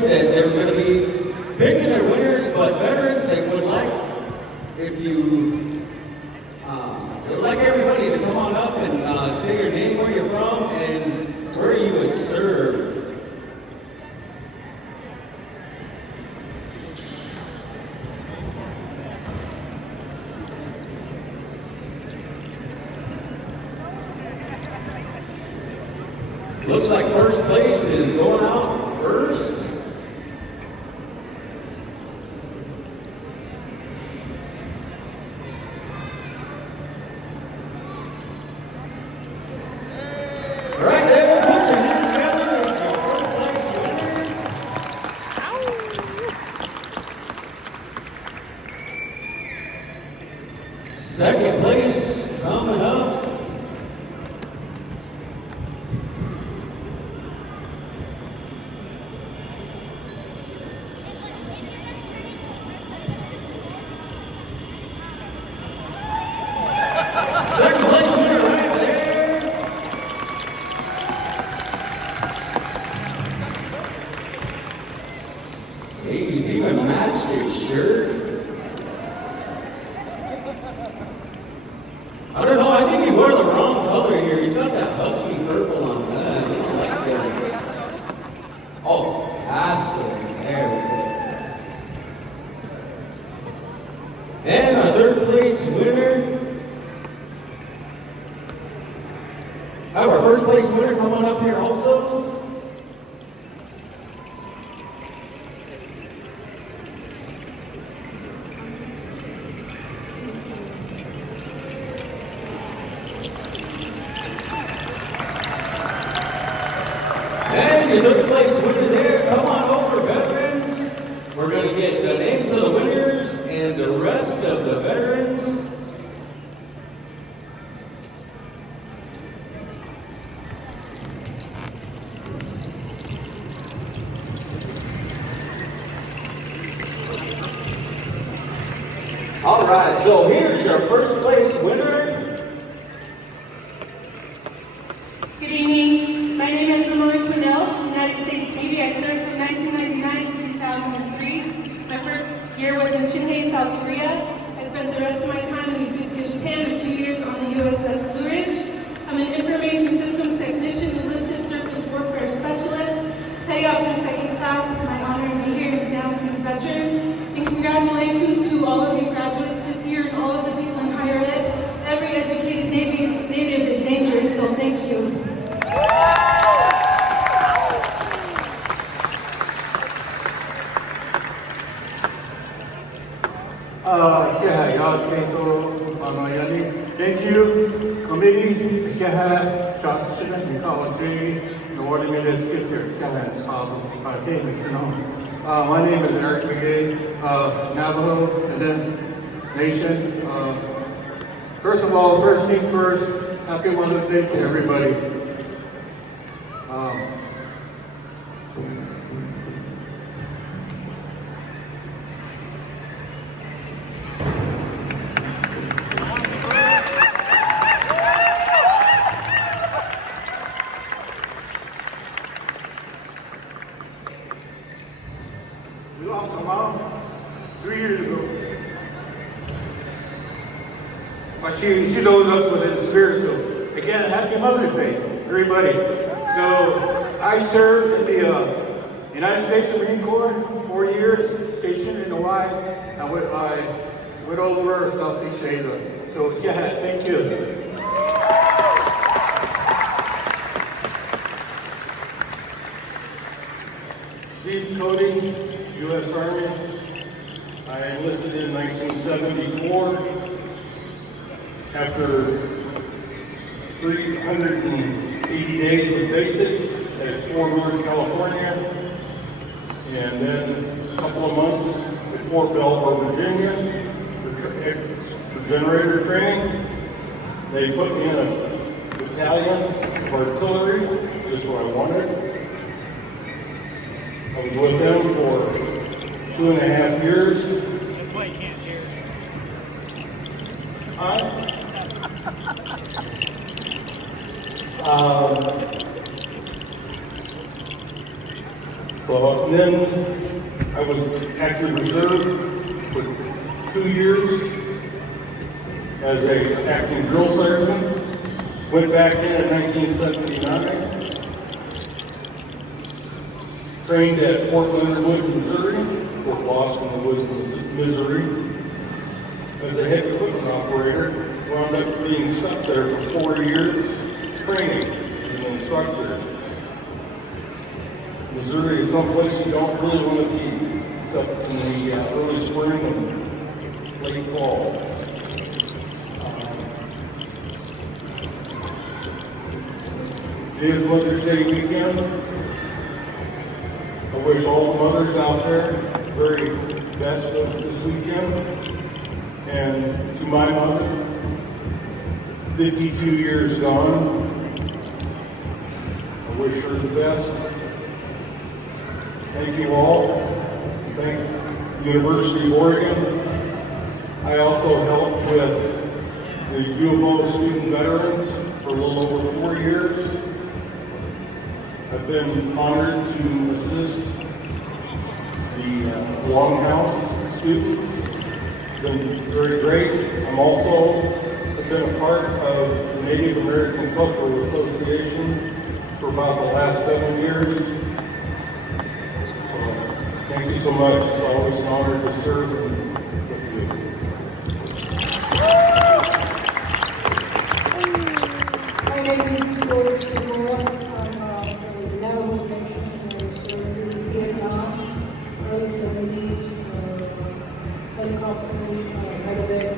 here that they're going to be picking their winners, but veterans, they would like if you would like everybody to come on up and say your name, where you're from, and where you would serve. Looks like first place is going out first. Right there, put your hands together. It's your first place winner. Second place coming up. He's even matched his shirt. I don't know, I think he wore the wrong color here. He's got that husky purple on that. I don't like that. Oh, Aspen. There we go. And our third place winner. I have our first place winner coming up here also. And your third place winner there, come on over, veterans. We're going to get the names of the winners and the rest of the veterans. All right, so here's your first place winner. Good evening. My name is Ramona Quinnell, United States Navy. I served from 1999 to 2003. My first year was in Shinhei, South Korea. I spent the rest of my time in Yokosuka, Japan, and 2 years on the USS Blue Ridge. I'm an information systems technician, enlisted surface warfare specialist. Petty Officer Second Class. It's my honor to be here and stand with these veterans. And congratulations to all of you graduates this year and all of the people in higher ed. Every educated native is dangerous, so thank you. Thank you, committee, Shashan, Ecology, the Water Minister, my name is Eric McGee, Navajo and then Nation. First of all, first things first, happy Mother's Day to everybody. We lost our mom 3 years ago. But she knows us within the spirit, so again, happy Mother's Day, everybody. So I served in the United States Marine Corps 4 years, stationed in Hawaii, and I went over Southeast Asia. So yeah, thank you. Steve Cody, U.S. Army. I enlisted in 1974. After 380 days of basic at Fort Worth, California, and then a couple of months at Fort Belvoir, Virginia, for generator training. They put me in a battalion of artillery, just what I wanted. I was with them for 2.5 years. That's why you can't hear. So And then I was active reserve for 2 years as a acting drill sergeant. Went back in 1979. Trained at Fort Leonard Wood, Missouri, Fort Lost in the Woods, Missouri, as a head equipment operator. Wound up being stuck there for 4 years, training as an instructor. Missouri is someplace you don't really want to be, except in the early spring and late fall. It is Mother's Day weekend. I wish all the mothers out there the very best of this weekend. And to my mother, 52 years gone, I wish her the best. Thank you all. Thank University of Oregon. I also helped with the U of O student veterans for a little over 4 years. I've been honored to assist the Longhouse students. It's been very great. I'm also been a part of the Native American Cultural Association for about the last 7 years. So thank you so much. It's always an honor to serve with you. My name is Doris Kimura. I'm from the Navajo Nation. I served in Vietnam, early 70s, helicopter, medevac,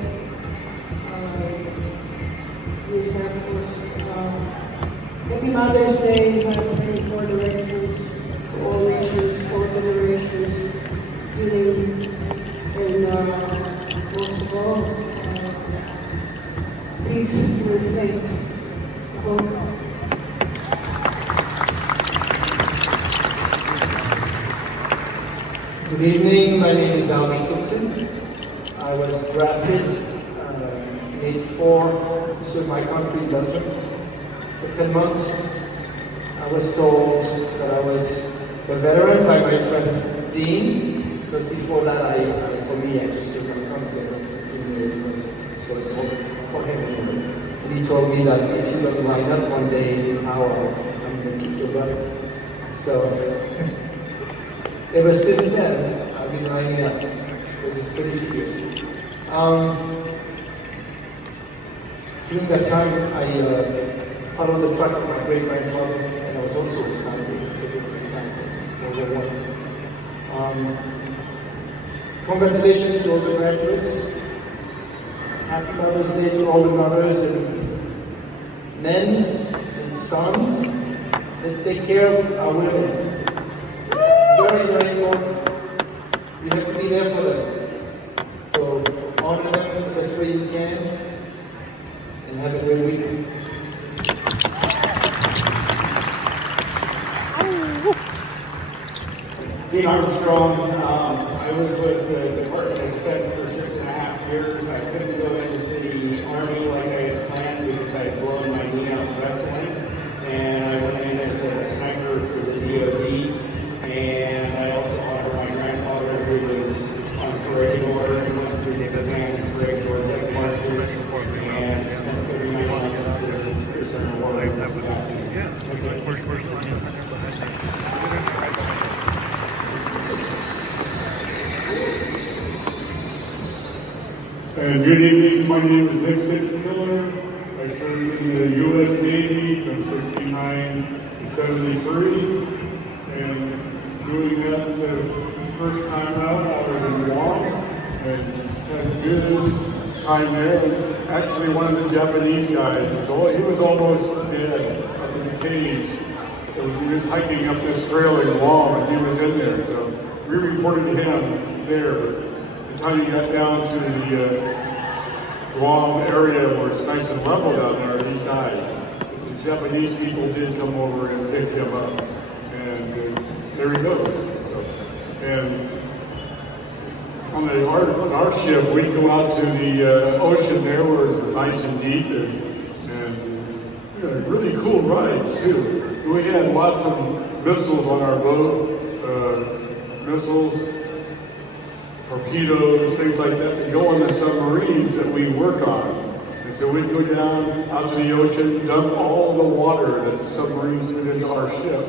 US Air Force. Happy Mother's Day. I'm praying for the races, for all races, all generations, healing, and most of all, peace with faith. Good evening, my name is Alvin Cookson. I was drafted in '84 to serve my country in Belgium for 10 months. I was told that I was a veteran by my friend Dean, because before that, for me, I just served my country. I didn't know it was so important for him. And he told me that if you don't line up one day in power, I'm going to kick your butt. So ever since then, I've been lining up. This is 32 years. During that time, I followed the track of my great-grandfather, and I was also a sniper, because it was a sniper, World War I. Congratulations to all the graduates. Happy Mother's Day to all the mothers and men and sons. Let's take care of our women. Very, very important. You have to be there for them. So honor them the best way you can, and have a great weekend. Dean Armstrong, I was with the Department of Defense for 6.5 years. I couldn't go into the Army like I had planned because I had blown my knee out wrestling. And I went in as a sniper for the DOD. And I also honored my grandfather who was on parade order and went through the battalion parade order that marches and spent 39 months as a prisoner of war. And good evening, my name is Nick Six-Killer. I served in the U.S. Navy from 69 to 73. And doing that the first time out, I was in Guam and had a good time there. And actually, one of the Japanese guys, he was almost dead up in the caves. So he was hiking up this trail in Guam and he was in there. So we reported to him there. But the time he got down to the Guam area where it's nice and level down there, he died. But the Japanese people did come over and pick him up. And there he goes. So, and on our ship, we go out to the ocean there where it's nice and deep and really cool rides too. We had lots of missiles on our boat. missiles, torpedoes, things like that that go on the submarines that we work on. And so we'd go down out to the ocean, dump all the water that the submarines put into our ship,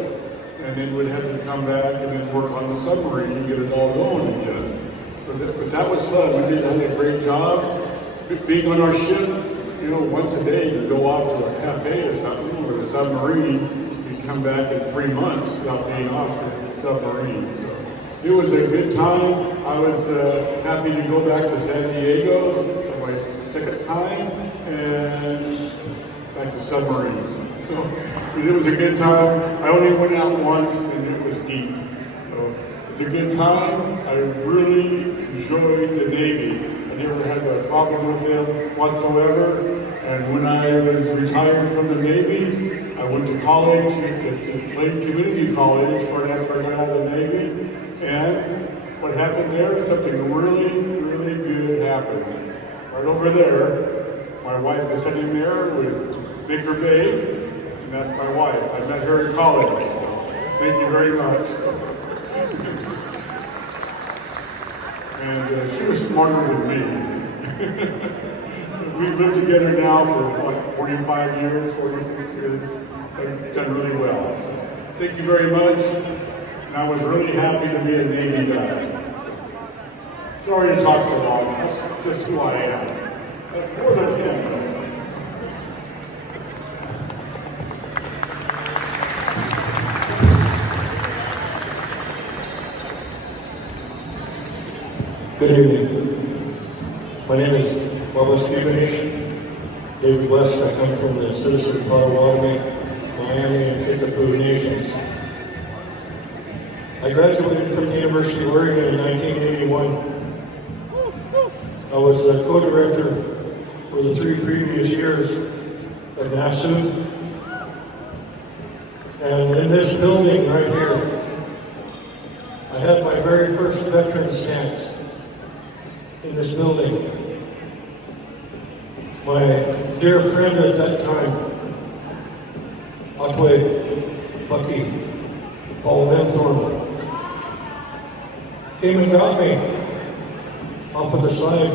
and then we'd have to come back and then work on the submarine and get it all going again. But that was fun. We did a great job. Being on our ship, you know, once a day you go off to a cafe or something with a submarine, you come back in 3 months without being off the submarine. So it was a good time. I was happy to go back to San Diego for my second time and back to submarines. So it was a good time. I only went out once and it was deep. So it's a good time. I really enjoyed the Navy. I never had a problem with them whatsoever. And when I was retired from the Navy, I went to college, to Lake Community College, right after I got out of the Navy. And what happened there, something really, really good happened. Right over there, my wife is sitting there with Baker Bay, and that's my wife. I met her in college. Thank you very much. And she was smarter than me. We've lived together now for like 45 years, 46 years. I've done really well. So, thank you very much. And I was really happy to be a Navy guy. Sorry to talk so long. That's just who I am. But more than him. Good evening. My name is David West. I come from the Citizen Potawatomi, Miami, and Kickapoo Nations. I graduated from the University of Oregon in 1981. I was the co-director for the 3 previous years at NASU. And in this building right here, I had my very first veterans dance in this building. My dear friend at that time, Otway Bucky, Paul Benthorn, came and got me off of the side.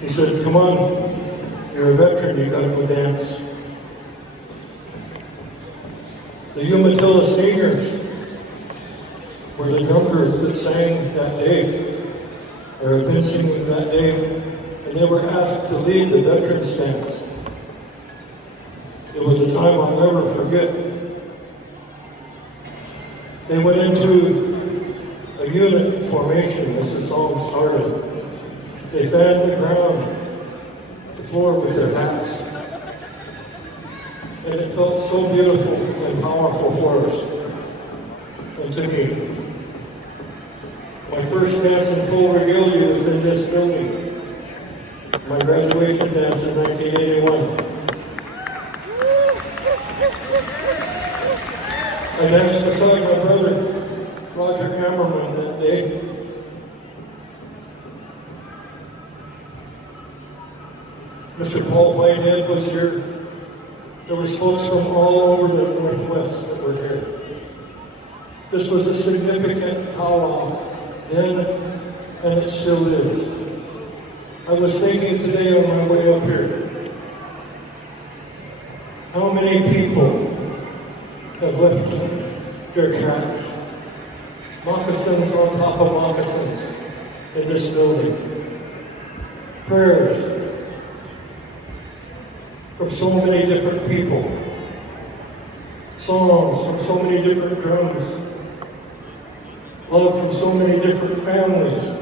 He said, "Come on, you're a veteran, you gotta go dance." The Umatilla seniors were the drummer group that sang that day, or had been singing that day, and they were asked to lead the veterans dance. It was a time I'll never forget. They went into a unit formation as the song started. They fanned the ground, the floor with their hats. And it felt so beautiful and powerful for us. And to me, my first dance in full regalia was in this building. My graduation dance in 1981. I danced beside my brother, Roger Hammerman, that day. Mr. Paul Whitehead was here. There were folks from all over the Northwest that were here. This was a significant powwow then, and it still is. I was thinking today on my way up here, how many people have left their tracks, moccasins on top of moccasins in this building, prayers from so many different people, songs from so many different drums, love from so many different families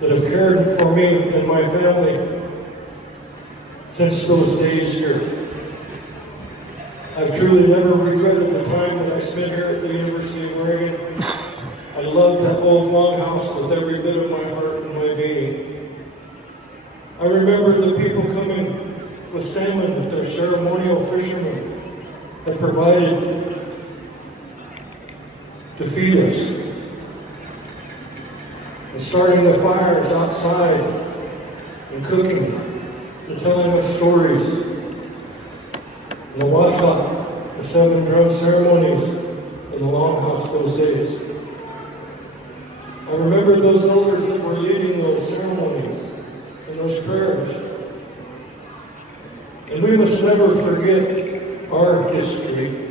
that have cared for me and my family since those days here. I've truly never regretted the time that I spent here at the University of Oregon. I love that old longhouse with every bit of my heart and my being. I remember the people coming with salmon that their ceremonial fishermen had provided to feed us. And starting the fires outside and cooking and telling us stories. And the washout, the 7 drum ceremonies in the Longhouse those days. I remember those elders that were leading those ceremonies and those prayers. And we must never forget our history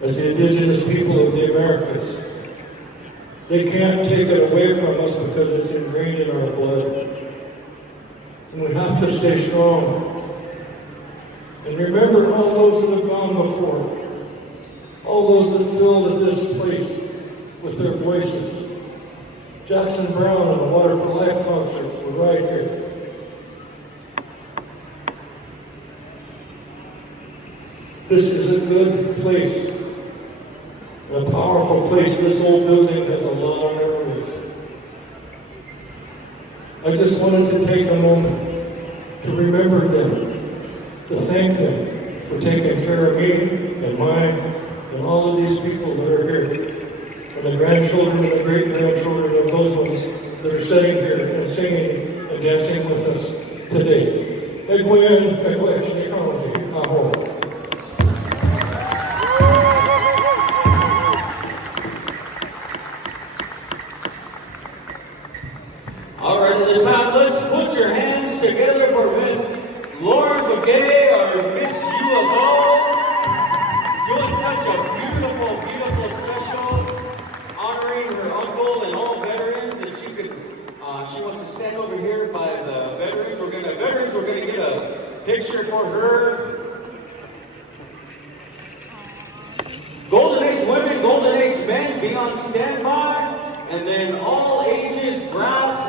as the indigenous people of the Americas. They can't take it away from us because it's ingrained in our blood. And we have to stay strong. And remember all those that have gone before, all those that filled this place with their voices. Jackson Brown and the Water for Life concerts were right here. This is a good place, a powerful place. This old building has a lot of memories. I just wanted to take a moment to remember them, to thank them for taking care of me and mine and all of these people that are here, and the grandchildren and the great-grandchildren of those ones that are sitting here and singing and dancing with us today. Egwin, Egwesh, Nikonzi, Aho. All right, at this time, let's put your hands together for Miss Lauren Begay, our Miss U of O, doing such a beautiful, beautiful special, honoring her uncle and all veterans. And she wants to stand over here by the veterans. We're gonna get a picture for her. Golden Age women, Golden Age men, be on standby, and then all ages, brass.